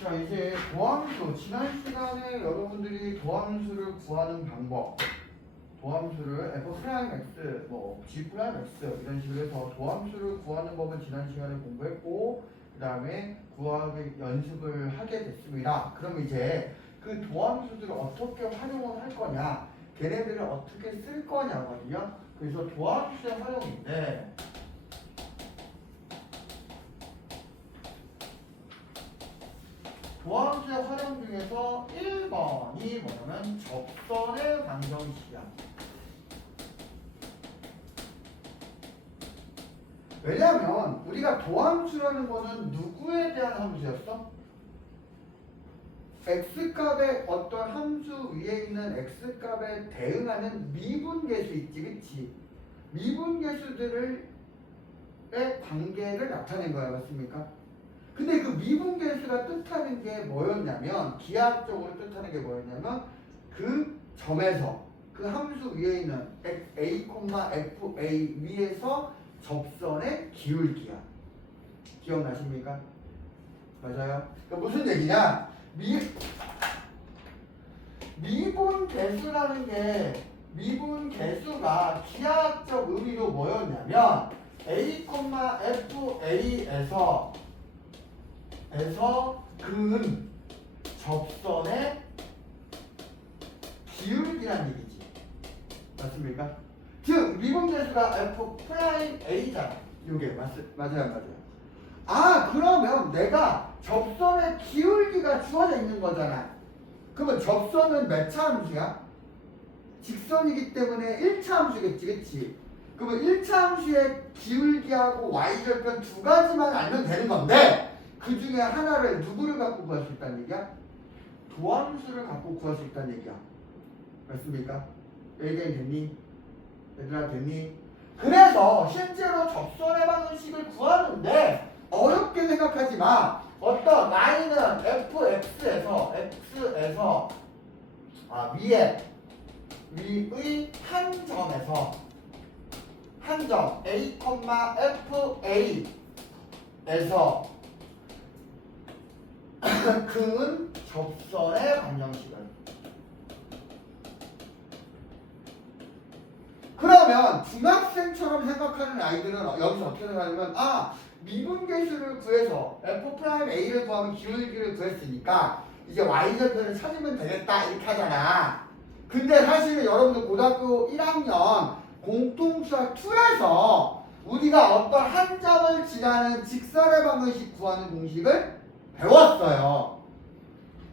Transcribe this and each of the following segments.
자, 이제 도함수. 지난 시간에 여러분들이 도함수를 구하는 방법, 도함수를 f'(x), g'(x) 이런 식으로 해서 도함수를 구하는 법은 지난 시간에 공부했고, 그 다음에 구하기 연습을 하게 됐습니다. 그럼 이제 그 도함수들을 어떻게 활용을 할 거냐, 걔네들을 어떻게 쓸 거냐거든요. 그래서 도함수의 활용인데, 도함수의 활용 중에서 1번이 뭐냐면 접선의 방정식이야. 왜냐면 우리가 도함수라는 거는 누구에 대한 함수였어? x값의 어떤 함수 위에 있는 x값에 대응하는 미분계수 있지, 그치? 미분계수들의 관계를 나타낸 거야, 맞습니까? 근데 그 미분계수가 뜻하는 게 뭐였냐면, 기하학적으로 뜻하는 게 뭐였냐면, 그 점에서 그 함수 위에 있는 a, fa 위에서 접선의 기울기야. 기억나십니까? 맞아요. 그러니까 무슨 얘기냐? 미분계수라는 게, 미분계수가 기하학적 의미로 뭐였냐면 a, fa에서 그은 접선의 기울기란 얘기지. 맞습니까? 즉 미분계수가 f'A잖아. 이게 맞아요. 아, 그러면 내가 접선의 기울기가 주어져 있는 거잖아. 그러면 접선은 몇 차 함수야? 직선이기 때문에 1차 함수겠지, 그치? 그러면 1차 함수의 기울기하고 y절편 두 가지만 알면 되는 건데, 그 중에 하나를 누구를 갖고 구할 수 있다는 얘기야? 도함수를 갖고 구할 수 있다는 얘기야. 맞습니까? 얘기는 됐니? 얘들아, 됐니? 그래서 실제로 접선의 방정식을 구하는데 어렵게 생각하지 마. 어떤 y는 fx에서 위의 한 점에서 한 점 a, fa에서 그은 접선의 방정식을. 그러면 중학생처럼 생각하는 아이들은 여기서 어떻게 생각하냐면, 아, 미분계수를 구해서 f'A를 구하면 기울기를 구했으니까 이제 y절편을 찾으면 되겠다 이렇게 하잖아. 근데 사실은 여러분들 고등학교 1학년 공통수학 2에서 우리가 어떤 한 점을 지나는 직선의 방정식 구하는 공식을 배웠어요.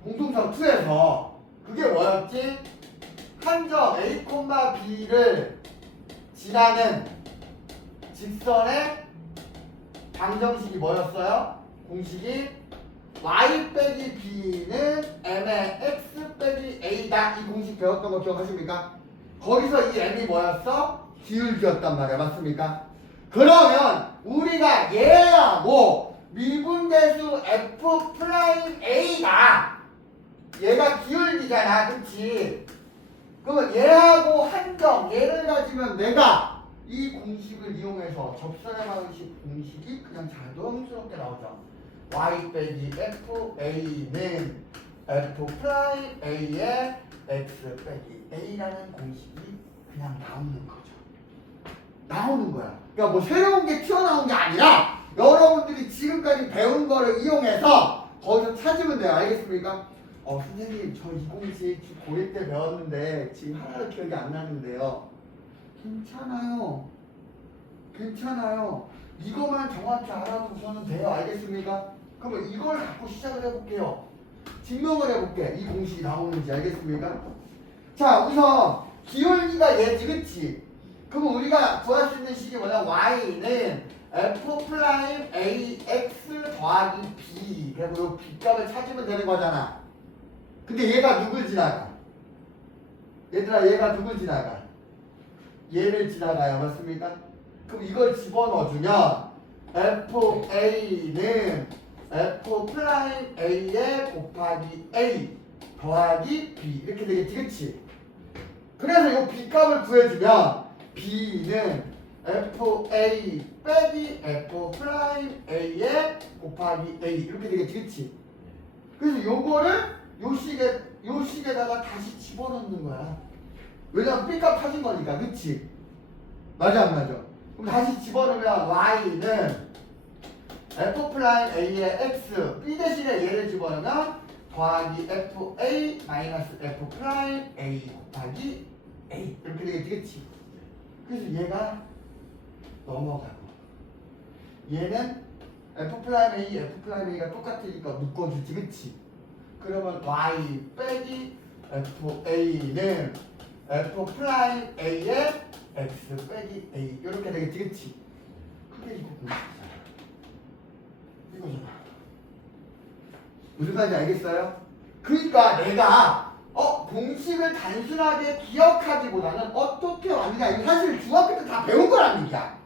공통수학 2에서. 그게 뭐였지? 한 점 A, B를 지나는 직선의 방정식이 뭐였어요? 공식이 y 빼기 b는 m의 x 빼기 a다. 이 공식 배웠던 거 기억하십니까? 거기서 이 m이 뭐였어? 기울기였단 말이야. 맞습니까? 그러면 우리가 얘하고 미분계수 f'A가 얘가 기울기잖아, 그치? 그러면 얘하고 한점, 얘를 가지면 내가 이 공식을 이용해서 접선의 방정식 공식이 그냥 자동스럽게 나오죠. y 빼기 fA는 f'A의 x 빼기 A라는 공식이 그냥 나오는 거죠. 나오는 거야. 그러니까 뭐 새로운 게 튀어나온 게 아니라 여러분들이 지금까지 배운 거를 이용해서 거기서 찾으면 돼요. 알겠습니까? 선생님, 저 이 공식 고1 때 배웠는데 지금 하나도 기억이 안 나는데요. 괜찮아요. 이것만 정확히 알아두고서는 돼요. 알겠습니까? 그러면 이걸 갖고 시작을 해볼게요. 증명을 해볼게. 이 공식이 나오는지. 알겠습니까? 자, 우선 기울기가 얘지, 그치? 그러면 우리가 구할 수 있는 식이 뭐냐? y는 f'Ax 더하기 b. 그리고 이 b값을 찾으면 되는 거잖아. 근데 얘가 누굴 지나가? 얘들아, 얘가 누굴 지나가? 얘를 지나가요. 맞습니까? 그럼 이걸 집어넣어주면 fA는 f'A에 곱하기 A 더하기 B 이렇게 되겠지, 그치? 그래서 이 B값을 구해주면 B는 fA 빼기 f'A에 곱하기 A 이렇게 되겠지, 그치? 그래서 요거를 요 식에다가 다시 집어넣는 거야. 왜냐면 B값 찾은 거니까. 그치? 맞아 안 맞아? 그럼 다시 집어넣으면 Y는 F 프라임 A의 X B 대신에 얘를 집어넣으면 더하기 FA 마이너스 F 프라임 A 곱하기 A 이렇게 되겠지. 그치? 그래서 얘가 넘어가고 얘는 F 프라임 A, F 프라임 A가 똑같으니까 묶어주지. 그치? 그러면 Y 빼기 FA는 F 프라임 A의 X 빼기 A 이렇게 되겠지. 그치? 그게 이거 공식이잖아. 이거잖아. 무슨 말인지 알겠어요? 그러니까 내가 공식을 단순하게 기억하기보다는 어떻게 왔느냐 이거 사실 중학교 때 다 배운 거란 얘기야.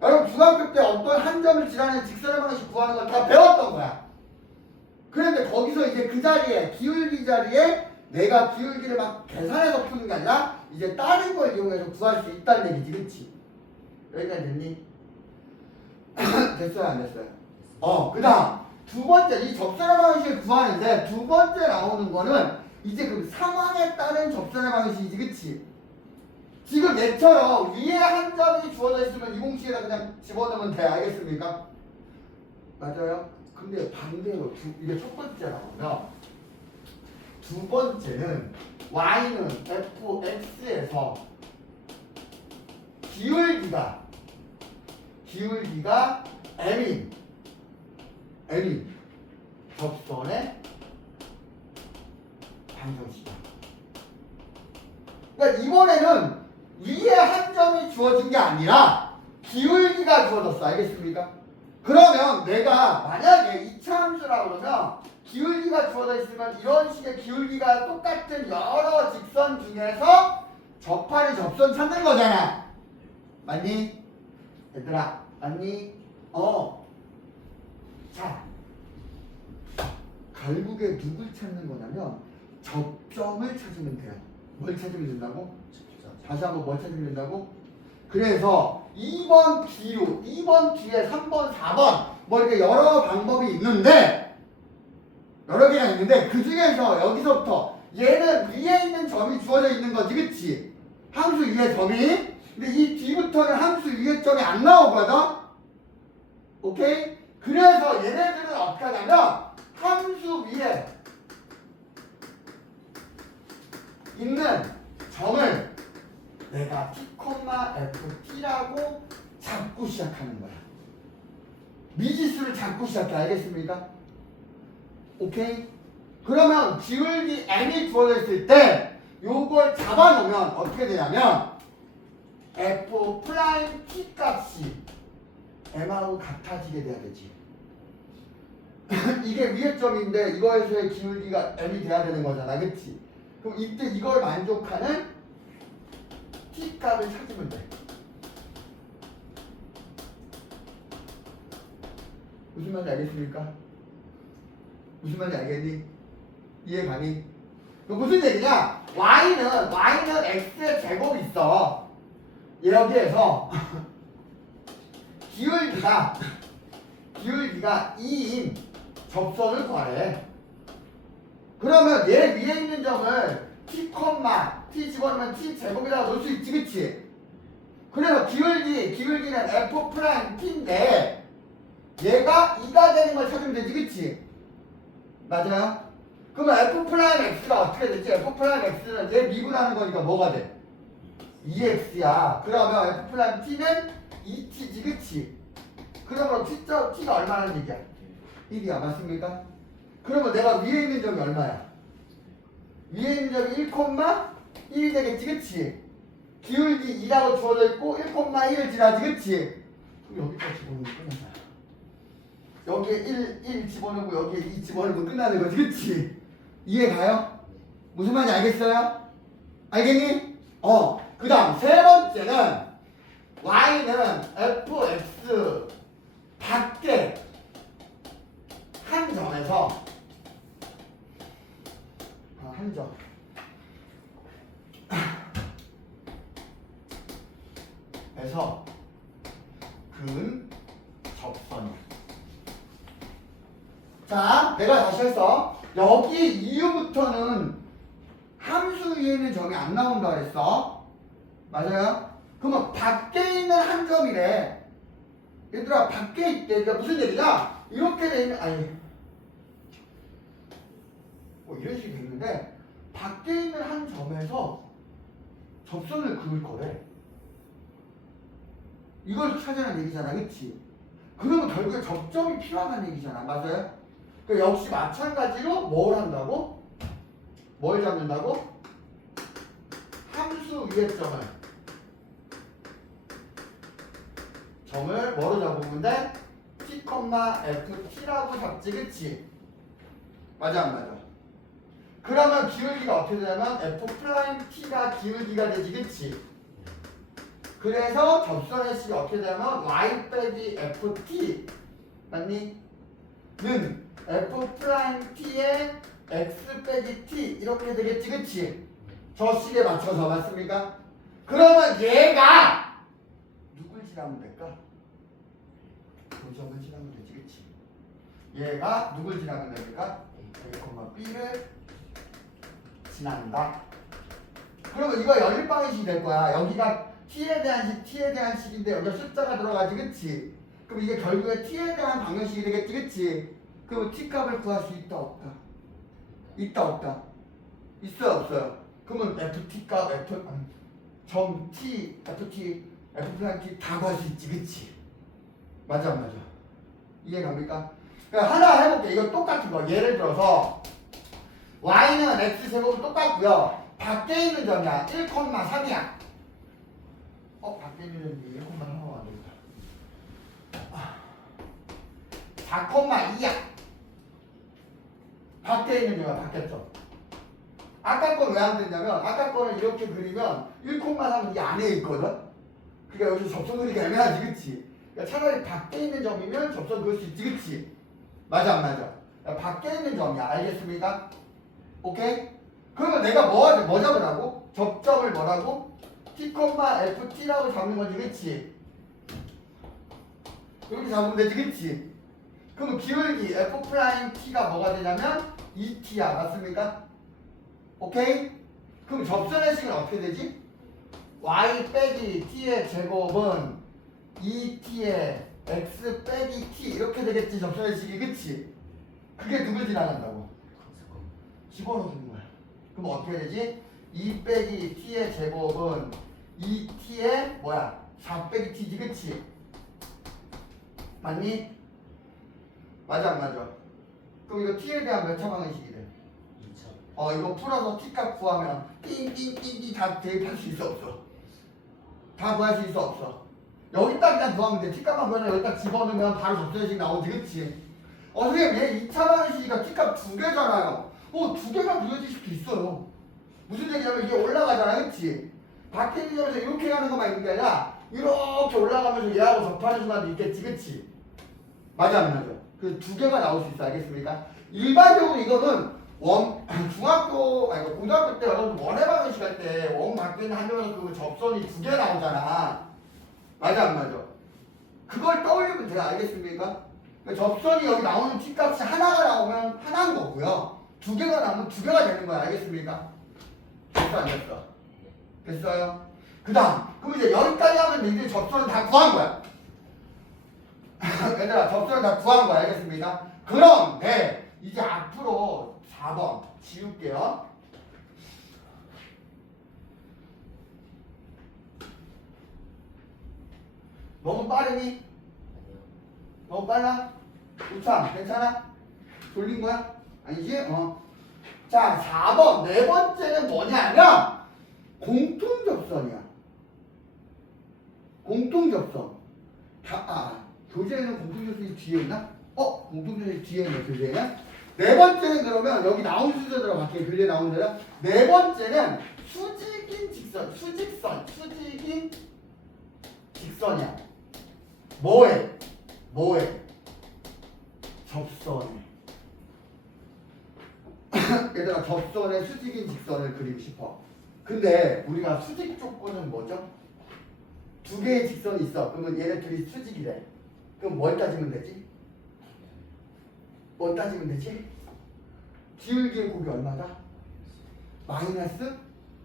여러분 중학교 때 어떤 한 점을 지나는 직선의 방식 구하는 걸 다 배웠던 거야. 그런데 거기서 이제 그 자리에 기울기 자리에 내가 기울기를 막 계산해서 푸는 게 아니라 이제 다른 걸 이용해서 구할 수 있다는 얘기지. 그치? 여기까지 됐니? 됐어요 안 됐어요? 그 다음 두 번째 이 접선의 방식을 구하는데 두 번째 나오는 거는 이제 그 상황에 따른 접선의 방식이지. 그치? 지금 얘처럼 위에 한 점이 주어져 있으면 이 공식에다 그냥 집어넣으면 돼. 알겠습니까? 맞아요? 근데 반대로 이게 첫 번째 나오면 두 번째는 y는 fx에서 기울기가 m인 접선의 방정식이야. 그러니까 이번에는 위에 한 점이 주어진 게 아니라 기울기가 주어졌어. 알겠습니까? 그러면 내가 만약에 2차 함수라고 그러면 기울기가 주어져 있으면 이런 식의 기울기가 똑같은 여러 직선 중에서 접하는 접선 찾는 거잖아. 맞니? 얘들아 맞니? 자 결국에 누굴 찾는 거냐면 접점을 찾으면 돼요. 뭘 찾으면 된다고? 다시 한번 뭘 찾으면 된다고? 그래서 2번 뒤로 2번 뒤에 3번 4번 뭐 이렇게 여러 방법이 있는데 여러 개가 있는데 그 중에서 여기서부터 얘는 위에 있는 점이 주어져 있는 거지. 그치? 함수 위에 점이. 근데 이 뒤부터는 함수 위에 점이 안 나오거든. 오케이? 그래서 얘네들은 어떻게 하냐면 함수 위에 있는 점을 내가 t, ft라고 잡고 시작하는 거야. 미지수를 잡고 시작해. 알겠습니까? 오케이? 그러면 기울기 m이 주어져 있을 때 요걸 잡아놓으면 어떻게 되냐면 f 프라임 t 값이 m하고 같아지게 돼야 되지. 이게 위의 점인데 이거에서의 기울기가 m이 돼야 되는 거잖아. 그치? 그럼 이때 이걸 만족하는 t 값을 찾으면 돼. 무슨 말인지 알겠습니까? 무슨 말인지 알겠니? 이해 가니? 무슨 얘기냐? y는 x의 제곱이 있어. 여기에서 기울기가 2인 접선을 구하래. 그러면 얘 위에 있는 점을 t, t 집어넣으면 t 제곱이라고 놓을 수 있지. 그치? 그래서 기울기는 f 프라임 t인데 얘가 2가 되는 걸 찾으면 되지. 그치? 맞아요? 그러면 f 프라임 x가 어떻게 되지? f 프라임 x는 얘 미분하는 거니까 뭐가 돼? 2x야. 그러면 f 프라임 t는 2t지. 그치? 그러면 t가 얼마나 얘기야? 1이야. 맞습니까? 그러면 내가 위에 있는 점이 얼마야? 위에 있는 점이 1,1이 되겠지. 그치? 기울기 2라고 주어져 있고 1,1을 지나지. 그치? 그럼 여기까지 집어넣으면 끝난다. 여기에 1 집어넣고 여기에 2 집어넣으면 끝나는 거지. 그치? 이해 가요? 무슨 말인지 알겠어요? 알겠니? 그 다음 세 번째는 y는 fx 밖에 한 점에서 한 점 에서 근 접선이야. 자, 내가 다시 해서 여기 이후부터는 함수 위에는 점이 안 나온다 그랬어. 맞아요? 그러면 밖에 있는 한 점이래. 얘들아, 밖에 있대. 그러니까 무슨 얘기냐? 이렇게 돼 있는, 아니, 뭐 이런 식이 있는데, 밖에 있는 한 점에서 접선을 그을 거래. 이걸 찾아내는 얘기잖아, 그치? 그러면 결국에 접점이 필요하다는 얘기잖아, 맞아요? 그러니까 역시 마찬가지로 뭘 한다고? 뭘 잡는다고? 함수 위의 점을 뭐로 잡으면 돼? t, ft라고 잡지, 그치? 맞아 안 맞아? 그러면 기울기가 어떻게 되냐면 f't가 기울기가 되지, 그치? 그래서 접선의 식이 어떻게 되냐면 y 빼기 ft 맞니? 는 f't의 x 빼기 t 이렇게 되겠지, 그치? 저 식에 맞춰서 맞습니까? 그러면 얘가 누굴 지나면 될까? 이 점을 지나면 되지, 그치? 얘가 누굴 지나면 됩니까? A, B를 지난다. 그러면 이거 열릴 방식이 될 거야. 여기가 t에 대한 식인데 여기가 숫자가 들어가지, 그치? 그럼 이게 결국에 t에 대한 방정식이 되겠지, 그치? 그럼 t 값을 구할 수 있다 없다? 있다 없다? 있어요 없어요? 그러면 ft 값, 점 t, ft, f't 다 구할 수 있지, 그치? 맞아 안 맞아? 이해갑니까? 그러니까 하나 해볼게. 이거 똑같은 거. 예를 들어서 y는 x제곱은 똑같고요. 밖에 있는 점이야. 1,3이야. 밖에 있는 점이 1,3가 안 되겠다. 4,2야. 밖에 있는 점이야. 밖에 점. 아까 건 왜 안 됐냐면 아까 거는 이렇게 그리면 1,3은 이 안에 있거든. 그러니까 여기서 접선 그리기가 애매하지, 그치? 그러니까 차라리 밖에 있는 점이면 접선 그을 수 있지, 그치? 맞아 안 맞아? 그러니까 밖에 있는 점이야. 알겠습니까? 오케이? 그러면 내가 뭐 잡으라고? 접점을 뭐라고? t, ft라고 잡는 거지, 그치? 이렇게 잡으면 되지, 그치? 그러면 기울기 f't가 뭐가 되냐면 2t야. 맞습니까? 오케이? 그럼 접선의 식은 어떻게 되지? y 빼기 t의 제곱은 2t의 x 빼기 t 이렇게 되겠지, 접선의 식이, 그치? 그게 누굴 지나간다고? 집어넣는 거야. 그럼 어떻게 되지? 2 빼기 t의 제곱은 2t의 뭐야? 4 빼기 t지, 그치? 맞니? 맞아 안 맞아? 그럼 이거 t에 대한 몇 차 방정식이 돼? 2차. 이거 풀어서 t값 구하면 띵띵띵띵 다 대입할 수 있어 없어? 다 구할 수 있어 없어? 여기다 그냥 구하면 돼. t값만 구하면 여기다 집어넣으면 바로 접선식 나오지, 그치? 선생님 얘 2차 방정식이니까 t값 2개잖아요. 2개만 구해질 수도 있어요. 무슨 얘기냐면 이게 올라가잖아, 그치? 밖에 있는 점에서 이렇게 가는 것만 있는 게 아니라 이렇게 올라가면서 얘하고 접하는 순간도 있겠지, 그치? 맞아 안 맞아? 그 2개가 나올 수 있어, 알겠습니까? 일반적으로 이거는 고등학교 때 여러분 원의 방정식 할 때 원 밖에 있는 한 점에서 그 접선이 2개 나오잖아. 맞아 안 맞아? 그걸 떠올리면 돼요, 알겠습니까? 접선이 여기 나오는 t값이 하나가 나오면 하나인 거고요. 2개가 나오면 2개가 되는 거야, 알겠습니까? 됐어 안 됐어? 됐어요? 그 다음 그럼 이제 여기까지 하면 이제 접선을 다 구한 거야. 얘들아 접선을 다 구한 거야, 알겠습니까? 그런데 이제 앞으로 4번 지울게요. 너무 빠르니? 너무 빨라? 우참 괜찮아? 졸린 거야? 아니지? 자 4번 네 번째는 뭐냐면 공통접선이야. 공통접선. 교재에는 공통접선이 뒤에 있나? 공통접선이 뒤에 있네, 교재에는. 네 번째는 그러면 여기 나온 순서대로 갈게요. 교재에 나온 대로. 네 번째는 수직인 직선, 수직인 직선이야. 뭐해? 접선에. 얘들아 접선에 수직인 직선을 그리고 싶어. 근데 우리가 수직 조건은 뭐죠? 2개의 직선이 있어. 그러면 얘네 둘이 수직이래. 그럼 뭘 따지면 되지? 뭐 따지면 되지? 기울기의 곱이 얼마다? 마이너스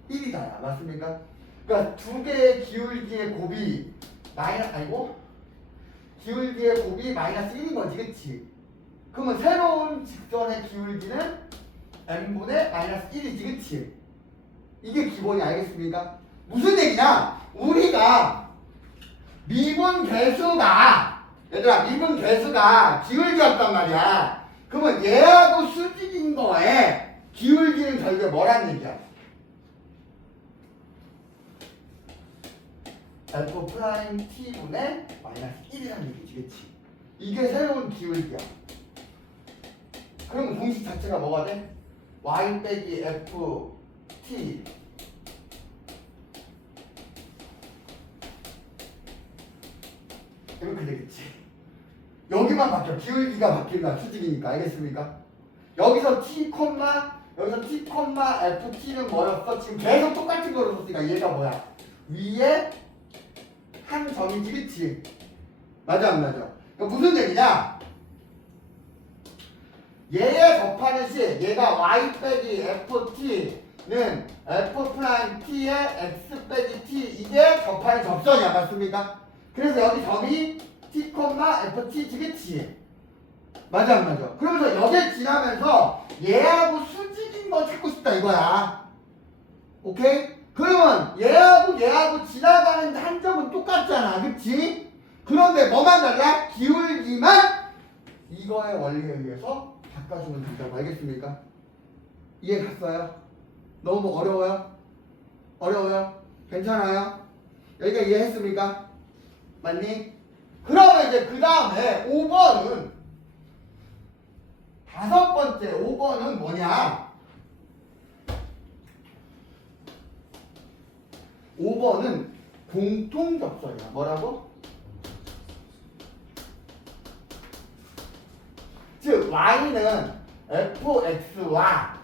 1이다. 맞습니까? 그러니까 두 개의 기울기의 곱이 기울기의 곱이 마이너스 1인 거지, 그치? 그러면 새로운 직선의 기울기는 n분의 마이너스 1이지, 그치? 이게 기본이 알겠습니까? 무슨 얘기냐? 우리가 미분 개수가 기울기였단 말이야. 그러면 얘하고 수직인 거에 기울기는 결국에 뭐란 얘기야? f 프라임 t분의 마이너스 1이라는 얘기지, 그치? 이게 새로운 기울기야. 그럼 공식 자체가 뭐가 돼? y 빼기 f t 이렇게 되겠지. 여기만 바뀌어. 기울기가 바뀐다. 수직이니까. 알겠습니까? 여기서 t, 여기서 t, ft는 뭐였어? 지금 계속 똑같은 거로 썼으니까 얘가 뭐야? 위에 한 점이지, 그치? 맞아, 안 맞아? 그러니까 무슨 얘기냐? 얘에 접하는 시, 얘가 y 빼기 ft는 f 프라임 t에 x 빼기 t, 이게 접하는 접선이야. 맞습니까? 그래서 여기 점이 t, ft지, 그치? 맞아, 안 맞아? 그러면서 여기에 지나면서 얘하고 수직인 걸 찾고 싶다, 이거야. 오케이? 그러면 얘하고 지나가는 한 점은 똑같잖아, 그치? 그런데 뭐만 달라? 기울기만 이거의 원리에 의해서 바꿔주면 된다고. 알겠습니까? 이해 갔어요? 너무 어려워요? 어려워요? 괜찮아요? 여기가 이해했습니까? 맞니? 그러면 이제 그 다음에 5번은 다섯 번째 5번은 뭐냐? 5번은 공통접선이야. 뭐라고? 즉 y는 fx와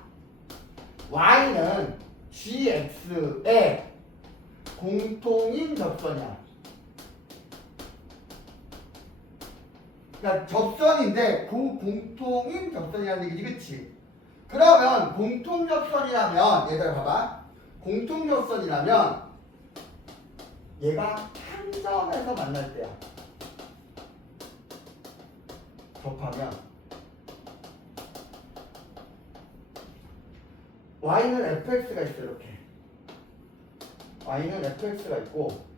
y는 gx의 공통인 접선이야. 그러니까 접선인데 공통인 접선이라는 얘기지, 그치? 그러면 공통접선이라면 얘들아 봐봐. 공통접선이라면 얘가 한 점에서 만날 때야. 접하면 y는 fx가 있어. 이렇게 y는 fx가 있고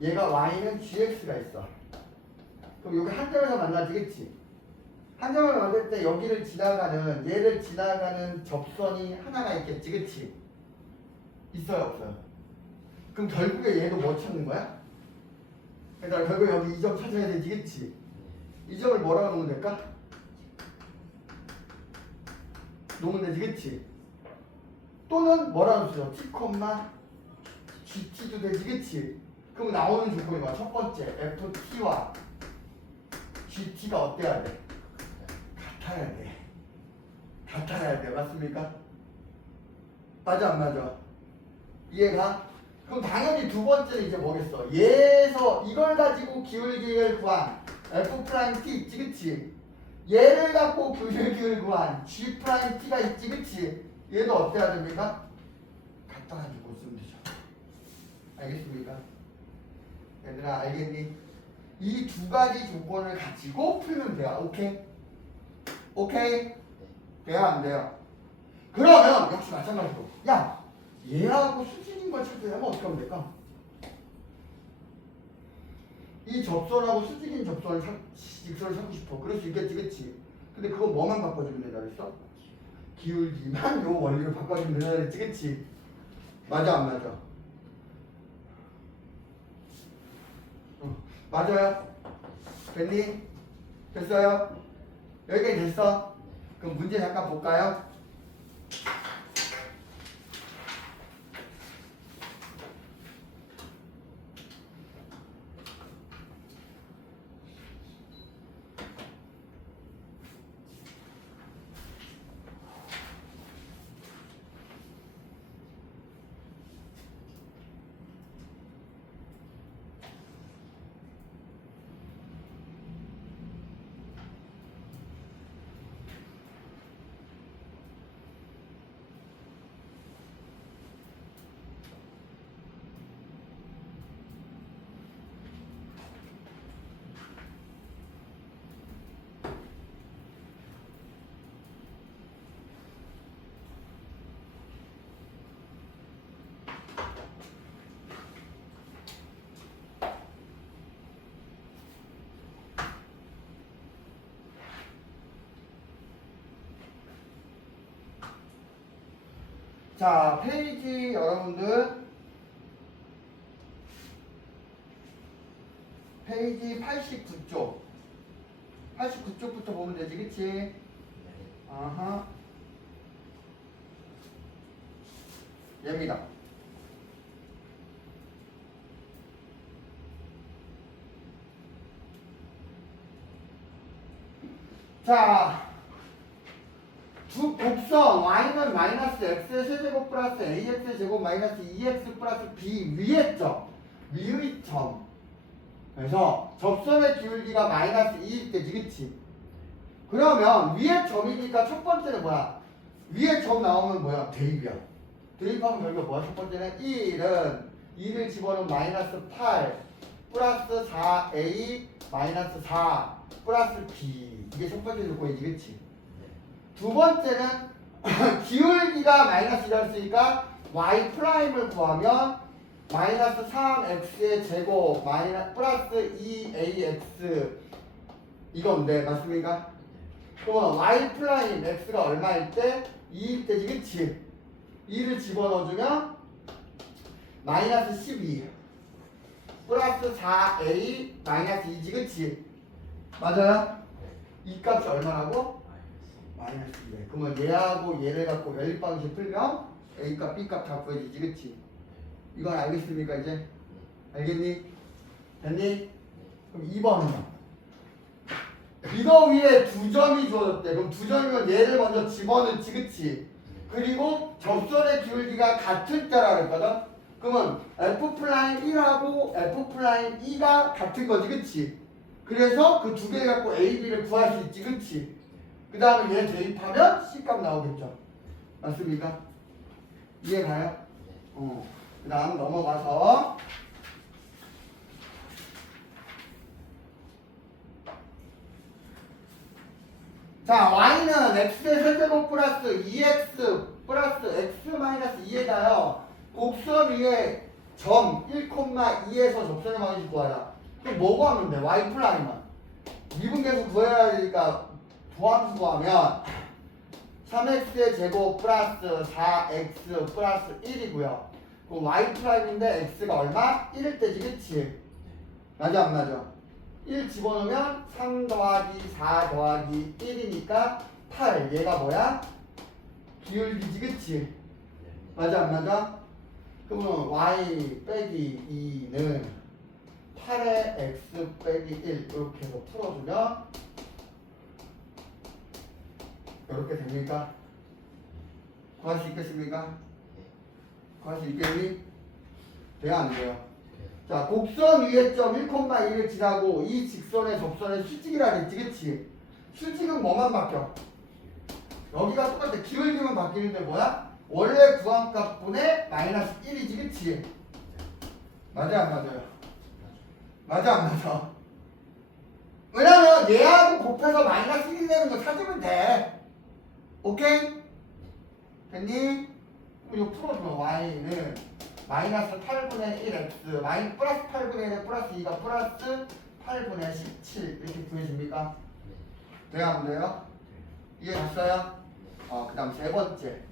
얘가 y는 gx가 있어. 그럼 여기 한 점에서 만나지겠지? 한 점을 만들 때 여기를 지나가는 얘를 지나가는 접선이 하나가 있겠지, 그치? 있어요, 없어요? 그럼 결국에 얘도 뭐 찾는 거야? 그러니까 결국에 여기 이 점 찾아야 되지, 그치? 이 점을 뭐라고 놓으면 될까? 놓으면 되지, 그치? 또는 뭐라고 쓰죠? t, gt도 되지, 그치? 그럼 나오는 조건이 뭐야? 첫 번째, ft와 gt가 어때야 돼? 같아야 돼. 같아야 돼. 맞습니까? 맞아, 안 맞아? 이해가? 그럼 당연히 두 번째는 이제 뭐겠어? 얘에서 이걸 가지고 기울기를 구한 f't 있지, 그치? 얘를 갖고 기울기를 구한 g't가 있지, 그치? 얘도 어때야 됩니까? 갖다 가지고 쓰면 되죠. 알겠습니까? 얘들아, 알겠니? 이 두 가지 조건을 가지고 풀면 돼요. 오케이? 오케이? 돼요, 안 돼요? 그러면 역시 마찬가지로 야, 얘하고 수직인 걸 찾으려면 어떻게 하면 될까? 이 접선하고 수직인 직선을 찾고 싶어. 그럴 수 있겠지, 그치? 근데 그거 뭐만 바꿔주면 된다 그랬어? 기울기만 요 원리로 바꿔주면 된다 그랬지, 그치? 맞아, 안 맞아? 맞아요? 됐니? 됐어요? 여기까지 됐어? 그럼 문제 잠깐 볼까요? 자, 페이지 여러분들 페이지 89쪽 89쪽부터 보면 되지, 그치? 아하. 얘입니다. 자, 곡선 y는 마이너스 x의 세제곱 플러스 ax의 제곱 마이너스 2x 플러스 b 위의 점, 위의 점. 그래서 접선의 기울기가 마이너스 2일 때지, 그치? 그러면 위의 점이니까 첫 번째는 뭐야? 위에 점 나오면 뭐야? 대입이야. 대입하면 결국 뭐야? 첫 번째는 1은 2를 집어넣으면 마이너스 8 플러스 4a 마이너스 4 플러스 b. 이게 첫 번째 조건이지, 그치? 두 번째는 기울기가 마이너스 1이었으니까 y 프라임을 구하면 마이너스 3x의 제곱 플러스 2ax 이건데 맞습니까? 그러면 y 프라임 x가 얼마일 때? 2일 때지, 그치? 2를 집어넣어주면 마이너스 12 플러스 4a 마이너스 2지, 그치? 맞아요? 이 값이 얼마라고? 마이너스 2. 그러면 얘하고 얘를 갖고 연립방식 풀면 a 값, b 값 다 구해지지, 그치? 이건 알겠습니까, 이제? 알겠니? 됐니? 그럼 2번은요? 이거 위에 두 점이 주어졌대. 그럼 두 점이면 얘를 먼저 집어넣지, 그치? 그리고 접선의 기울기가 같을 때라 그랬거든? 그러면 F'1하고 F'2가 같은 거지, 그치? 그래서 그 두 개를 갖고 A, B를 구할 수 있지, 그치? 그 다음에 얘 대입하면 C값 나오겠죠? 맞습니까? 이해가요? 그 다음 넘어가서 자, y는 x의 세제곱 플러스 2x 플러스 x 마이너스 2에다요 곡선 위에 점 1,2에서 접선의 방식 구하라. 그럼 뭐 구하면 돼? y 프라임은 미분계수 구해야 되니까 도함수 구하면 3x의 제곱 플러스 4x 플러스 1이고요. 그럼 y 프라임인데 x가 얼마? 1일 때지, 그치? 맞아 안 맞아? 1 집어넣으면 3 더하기 4 더하기 1이니까 8. 얘가 뭐야? 기울기지, 그치? 맞아 안 맞아? 그러면 y 빼기 2는 8의 x 빼기 1 이렇게 해서 풀어주면 이렇게 됩니까? 구할 수 있겠습니까? 구할 수 있겠니? 돼요 안 돼요? 자, 곡선 위에 점 1,1을 지나고 이 직선의 접선의 수직이라 그랬지, 그치? 수직은 뭐만 바뀌어? 여기가 똑같아. 기울기만 바뀌는데 뭐야? 원래 구한값분의 마이너스 1이지, 그치? 맞아 안 맞아요? 맞아 안 맞아? 왜냐면 얘하고 곱해서 마이너스 1이 되는 거 찾으면 돼. 오케이? 됐니? 그럼 이거 풀어줘. y는 마이너스 8분의 1x 플러스 8분의 1에 플러스 2가 플러스 8분의 17 이렇게 구해집니까? 돼요 안 돼요? 이해 갔어요? 그 다음 세 번째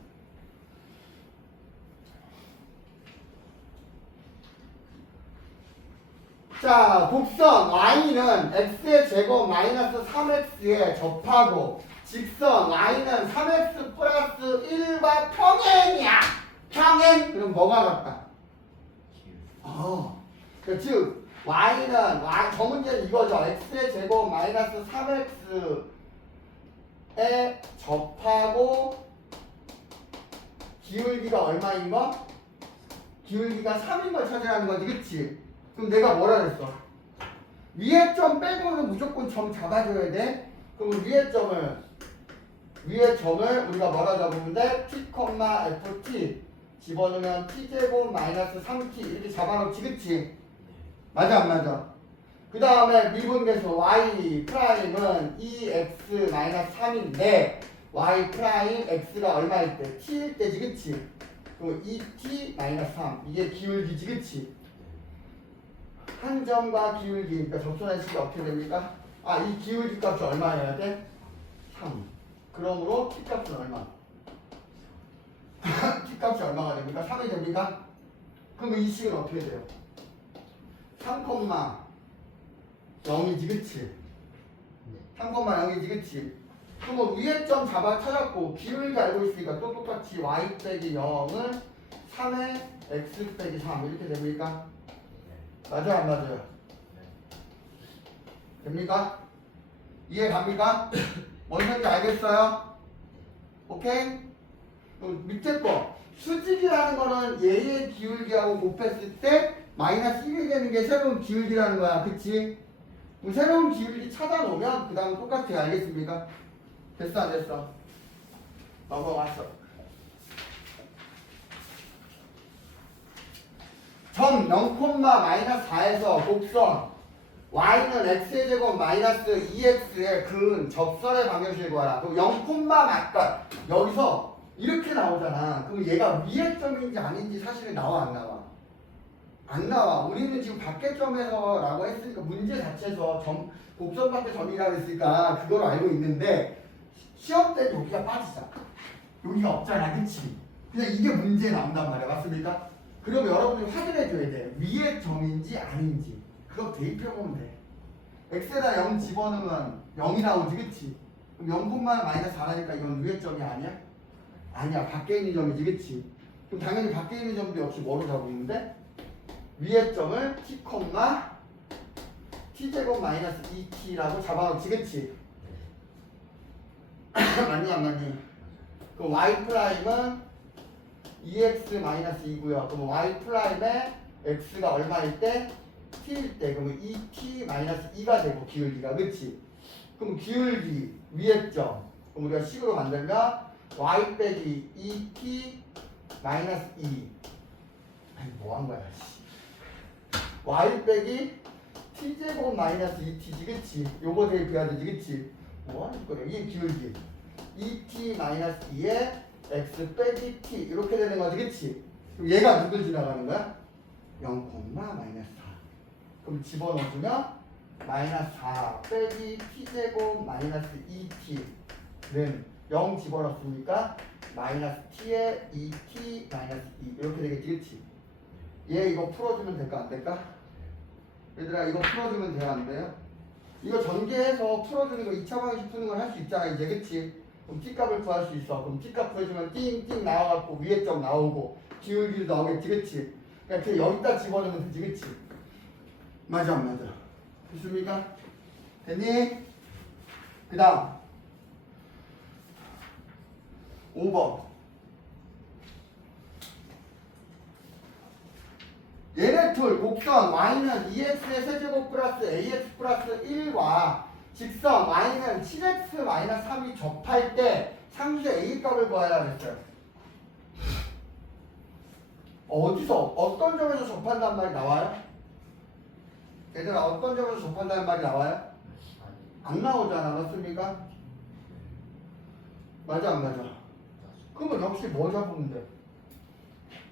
자, 곡선 y는 x의 제곱 마이너스 3x에 접하고 직선 y는 3x 플러스 1과 평행이야. 평행? 그럼 뭐가 같다? 즉 y는 저 문제는 이거죠. x의 제곱 마이너스 3x에 접하고 기울기가 얼마인 거? 기울기가 3인 걸 찾으라는 거지, 그치? 그럼 내가 뭐라 그랬어? 위에 점 빼고는 무조건 점 잡아줘야 돼. 그럼 위에 점을 우리가 뭐라 잡으면 돼? t, ft 집어넣으면 t제곱 마이너스 3t 이렇게 잡아놓지, 그치? 맞아 안 맞아? 그 다음에 미분계수 y 프라임은 2x 마이너스 3인데 y 프라임 x가 얼마일 때? t일 때지, 그치? 그럼 2t 마이너스 3 이게 기울기지, 그치? 한 점과 기울기, 그러니까 접선의 식이 어떻게 됩니까? 이 기울기 값이 얼마여야 돼? 3. 그러므로 t 값은 얼마? t 값이 얼마가 됩니까? 3이 됩니까? 그럼 이 식은 어떻게 돼요? 3,0이지 그치? 3,0이지 그치? 그럼 위에 점 찾았고 기울기 알고 있으니까 또 똑같이 y 빼기 0은 3의 x 빼기 3 이렇게 됩니까? 맞아요 안 맞아요? 됩니까? 이해 갑니까? 뭔 소리인지 알겠어요? 오케이? 밑에 거 수직이라는 거는 얘의 기울기하고 곱했을 때 마이너스 1이 되는 게 새로운 기울기라는 거야 그치? 그럼 새로운 기울기 찾아놓으면 그 다음 똑같아요 알겠습니까? 됐어 안 됐어? 넘어갔어. 점 0,-4에서 곡선 y는 x의 제곱 마이너스 2x의 근 접선의 방정식을 구하라. 그럼 0, 맞다. 여기서 이렇게 나오잖아. 그럼 얘가 위의 점인지 아닌지 사실은 나와 안 나와? 안 나와. 우리는 지금 밖의 점에서라고 했으니까 문제 자체에서 곡선 밖의 점이라고 했으니까 그걸 알고 있는데 시험 때 여기가 빠지잖아. 여기가 없잖아. 그치? 그냥 이게 문제에 나온단 말이야. 맞습니까? 그럼 여러분이 확인해 줘야 돼. 위의 점인지 아닌지. 그거 대입해보면 돼. x에다 0 집어넣으면 0이 나오지. 그치? 그럼 0,-4라니까 이건 위의 점이 아니야? 아니야. 밖에 있는 점이지. 그치? 그럼 당연히 밖에 있는 점도 역시 뭐로 잡으는데? 위의 점을 t제곱 마이너스 2t라고 잡아놓지. 그치? 맞니 안 맞니? 그럼 y 프라임은 2x 마이너스 2고요. 그럼 y 프라임에 x가 얼마일 때? t일 때. 그러면 2t 마이너스 2가 되고 기울기가 그치? 그럼 기울기 위의 점. 그럼 우리가 식으로 만들면 y 빼기 2t 마이너스 2. 아니 뭐 한 거야? y 빼기 t제곱 마이너스 2t지 그치? 요거 대입해야 되지 그치? 뭐 하는 거야? 이게 기울기 2t 마이너스 2에 x 빼기 t 이렇게 되는 거지 그치? 그럼 얘가 누굴 지나가는 거야? 0, 마이너스 4 그럼 집어넣어주면 마이너스 4 빼기 t제곱 마이너스 2t는 0 집어넣었으니까 마이너스 t에 2t 마이너스 2 이렇게 되겠지 그치? 얘 이거 풀어주면 될까 안 될까? 얘들아 이거 풀어주면 돼요 안 돼요? 이거 전개해서 풀어주는 거 2차 방식 푸는 걸 할 수 있잖아 이제 그치? 그럼 t값을 구할 수 있어. 그럼 t값 구해주면 띵띵 나와갖고 위에 점 나오고 기울기도 나오겠지 그치? 그냥 그냥 여기다 집어넣으면 되지 그치? 맞아 안 맞아? 됐습니까? 됐니? 그 다음 5번 얘네 둘 곡선 y는 2x의 세제곱 플러스 ax 플러스 1과 직선 y는 7x 마이너스 3이 접할 때 상수의 a 값을 구하라 그랬어요. 어디서 어떤 점에서 접한다는 말이 나와요? 얘들아 어떤 점에서 접한다는 말이 나와요? 안 나오잖아. 맞습니까? 맞아 안 맞아? 그러면 역시 뭐 잡으면 돼?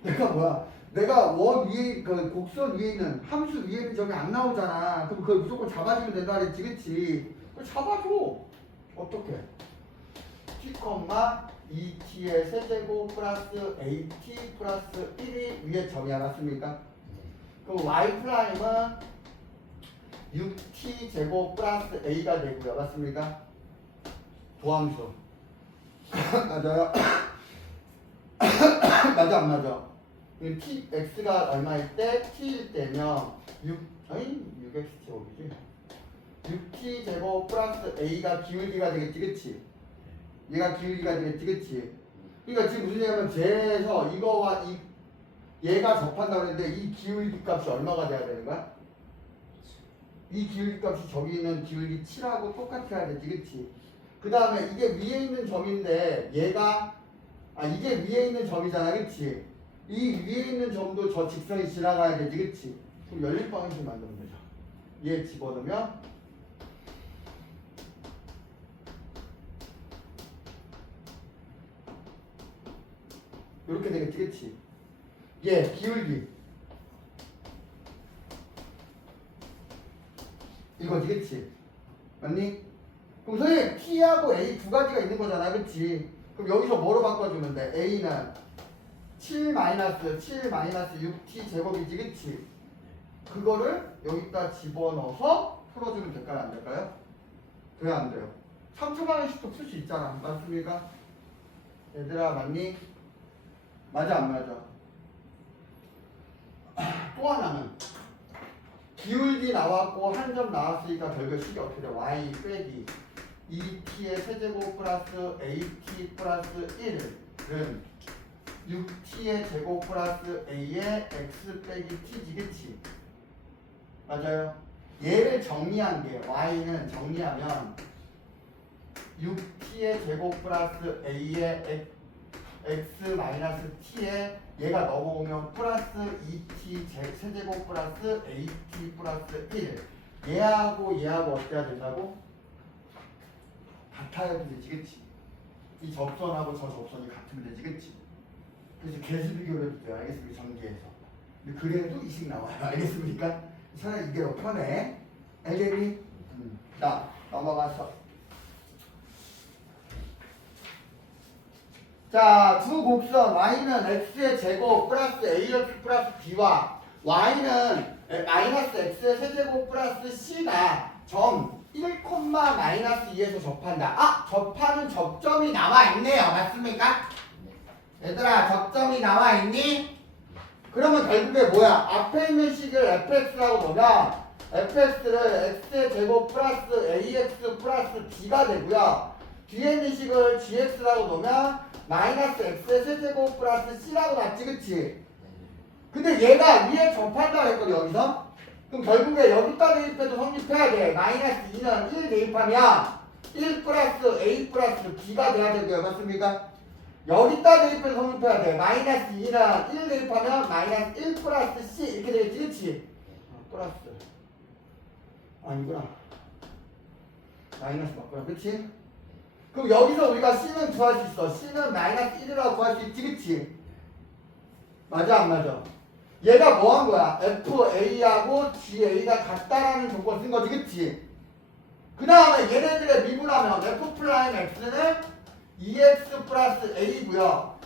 내가 뭐야? 내가 원 위에 그 곡선 위에 있는 함수 위에 있는 점이 안 나오잖아. 그럼 그걸 무조건 잡아주면 된다 그랬지, 그치? 그걸 잡아줘. 어떻게? t, 2t의 세제곱 플러스 at 플러스 1이 위에 점이 알았습니까? 그럼 y 프라임은 6t 제곱 플러스 a가 되고요. 맞습니까? 도함수. 맞아요? 맞아 안 맞아? t, x가 얼마일 때? t일 때면 6x 제곱이지? 6t 제곱 플러스 a가 기울기가 되겠지 그치? 얘가 기울기가 되겠지 그치? 그러니까 지금 무슨 얘기냐면 쟤에서 이거와 얘가 접한다고 했는데 이 기울기 값이 얼마가 돼야 되는 거야? 이 기울기 값이 저기 있는 기울기 7하고 똑같아야 되지 그치? 그 다음에 이게 위에 있는 점인데 얘가 이게 위에 있는 점이잖아 그치? 이 위에 있는 점도 저 직선이 지나가야 되지 그치? 그럼 열린 방향식 만들면 되죠. 얘 집어넣으면 이렇게 되겠지 그치? 얘 기울기 이거지 그치? 맞니? 그럼 선생님 T하고 A 두 가지가 있는 거잖아 그치? 그럼 여기서 뭐로 바꿔주면 돼? A는 7 6t 제곱이지, 그치? 그거를 여기다 집어넣어서 풀어주면 될까요? 안 될까요? 돼요, 안 돼요? 3초만의식도 풀 수 있잖아. 맞습니까? 얘들아, 맞니? 맞아, 안 맞아? 또 하나는 기울기 나왔고 한 점 나왔으니까 결국식이 어떻게 돼? y 빼기 2t의 세제곱 플러스 at 플러스 1은 6t의 제곱 플러스 a의 x 빼기 t지, 그치? 맞아요? 얘를 정리한 게 y는 정리하면 6t의 제곱 플러스 a의 x 마이너스 t에 얘가 넘어오면 플러스 2t 세제곱 플러스 at 플러스 1 얘하고 얘하고 어때야 된다고? 같아야 되지, 그치? 이 접선하고 저 접선이 같으면 되지, 그치? 그래서 개수 비교를 해도 돼요, 알겠습니까? 전기에서. 근데 그래도 이식 나와요, 알겠습니까? 차라리 이게 더 편해. 알겠니? 자, 넘어가서. 자, 두 곡선 y는 x의 제곱 플러스 ax 플러스 b와 y는 마이너스 x의 세제곱 플러스 c가 점 1, 마이너스 2에서 접한다. 아! 접하는 접점이 나와있네요. 맞습니까? 얘들아, 접점이 나와있니? 그러면 결국에 뭐야? 앞에 있는 식을 fx라고 보면 fx를 x의 제곱 플러스 ax 플러스 b가 되고요. 뒤에 있는 식을 gx라고 놓으면 마이너스 x의 세제곱 플러스 c라고 났지, 그치? 근데 얘가 위에 접한다고 했거든, 여기서. 그럼 결국에 여기다 대입해도 성립해야 돼. 마이너스 2는 1 대입하면 1 플러스 a 플러스 b가 돼야 되고요. 맞습니까? 여기다 대입해서 성립해야 돼. 마이너스 2는 1 대입하면 마이너스 1 플러스 c 이렇게 되겠지, 그치? 플러스. 아니구나. 마이너스 맞구나, 그치? 그럼 여기서 우리가 c는 구할 수 있어. c는 마이너스 1이라고 구할 수 있지, 그치? 맞아, 안 맞아? 얘가 뭐 한 거야? FA하고 GA가 같다라는 조건 쓴 거지, 그치? 그 다음에 얘네들의 미분하면 F'X는 2X 플러스 A고요.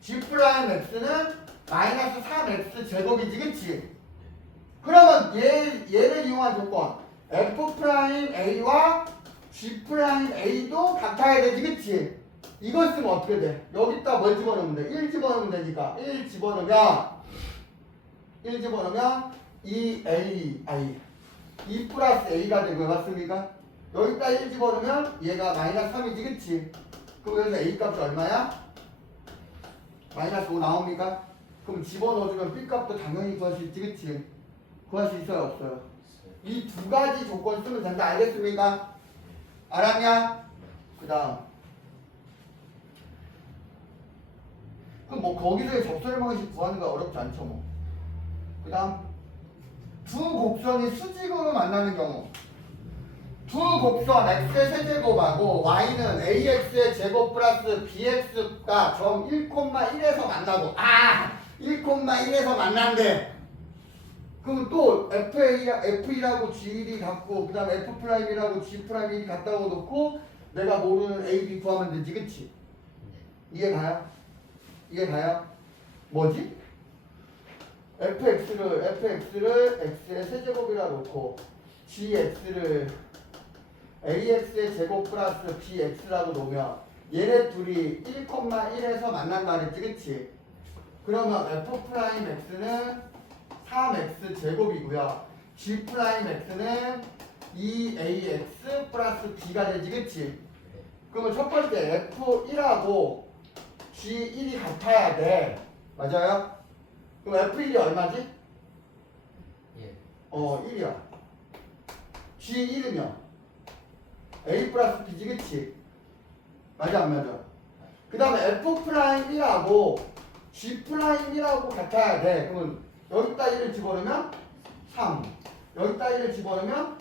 G'X는 마이너스 3X 제곱이지, 그치? 그러면 얘를 이용한 조건 F'A와 G'A도 같아야 되지, 그치? 이걸 쓰면 어떻게 돼? 여기다 뭘 집어넣으면 돼? 1 집어넣으면 되니까 1 집어넣으면 2 플러스 A가 되고요. 맞습니까? 여기다 1 집어넣으면 얘가 마이너스 3이지, 그치? 그럼 여기서 A 값이 얼마야? 마이너스 5 나옵니까? 그럼 집어넣어주면 B 값도 당연히 구할 수 있지, 그치? 구할 수 있어요, 없어요? 이 두 가지 조건 쓰면 된다. 알겠습니까? 알았냐? 그 다음 그럼 뭐 거기서의 접선의 방식 구하는 거 어렵지 않죠, 뭐. 그 다음 두 곡선이 수직으로 만나는 경우 두 곡선 x의 세제곱하고 y는 ax의 제곱 플러스 bx가 점 1,1에서 만나고 1,1에서 만난대. 그럼 또 F이라고 G1이 같고 그 다음에 F'이라고 G'이 같다고 놓고 내가 모르는 A, B 구하면 되지, 그치? 이해가요? 이해가요? 뭐지? fx를 x의 세제곱이라 놓고 gx를 ax의 제곱 플러스 bx라고 놓으면 얘네 둘이 1,1에서 만난다 그랬지, 그치? 그러면 f'x는 3x 제곱이고요. g'x는 2ax 플러스 b가 되지, 그치? 그러면 첫 번째 f1하고 G1이 같아야 돼. 맞아요? 그럼 F1이 얼마지? 예. 1이야. G1이면 A 플러스 B지, 그치? 맞아, 안 맞아? 그 다음에 F'이라고 G'이라고 같아야 돼. 그러면 여기다 1을 집어넣으면 3. 여기다 1을 집어넣으면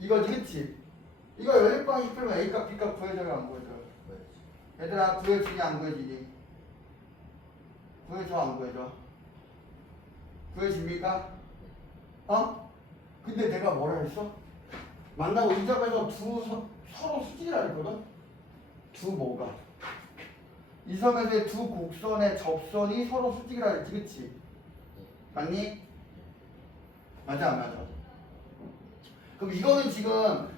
이거지, 그치? 이거 연립방식 풀면 A값, B값 구해줘요, 안 구해줘요? 얘들아, 구해지니 안 구해지니? 구해줘, 안 구해줘? 구해집니까? 근데 내가 뭐라 했어? 만나고 인접해서 서로 수직이라 했거든? 두 뭐가? 이 섬에서의 두 곡선의 접선이 서로 수직이라 그랬지, 그치? 맞니? 맞아 안 맞아? 그럼 이거는 지금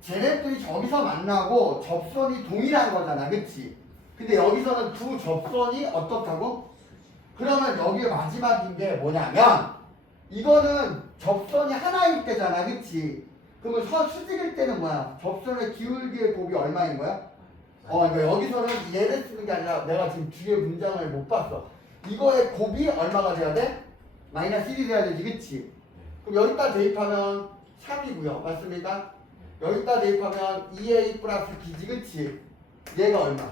쟤네들이 저기서 만나고 접선이 동일한 거잖아, 그치? 근데 여기서는 두 접선이 어떻다고? 그러면 여기에 마지막인 게 뭐냐면 이거는 접선이 하나일 때잖아, 그치? 그러면 수직일 때는 뭐야? 접선의 기울기의 곱이 얼마인 거야? 그러니까 여기서는 얘를 쓰는 게 아니라 내가 지금 뒤에 문장을 못 봤어. 이거의 곱이 얼마가 돼야 돼? 마이너스 1이 돼야 되지, 그치? 그럼 여기다 대입하면 3이고요. 맞습니까? 여기다 대입하면 2a 플러스 b지, 그치? 얘가 얼마?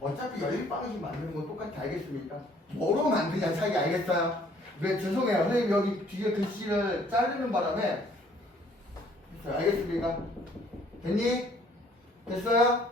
어차피 연립방식 만드는 건 똑같이 알겠습니까? 뭐로 만드냐 차이 알겠어요? 네, 죄송해요. 선생님 여기 뒤에 글씨를 자르는 바람에 알겠습니까? 됐니? 됐어요?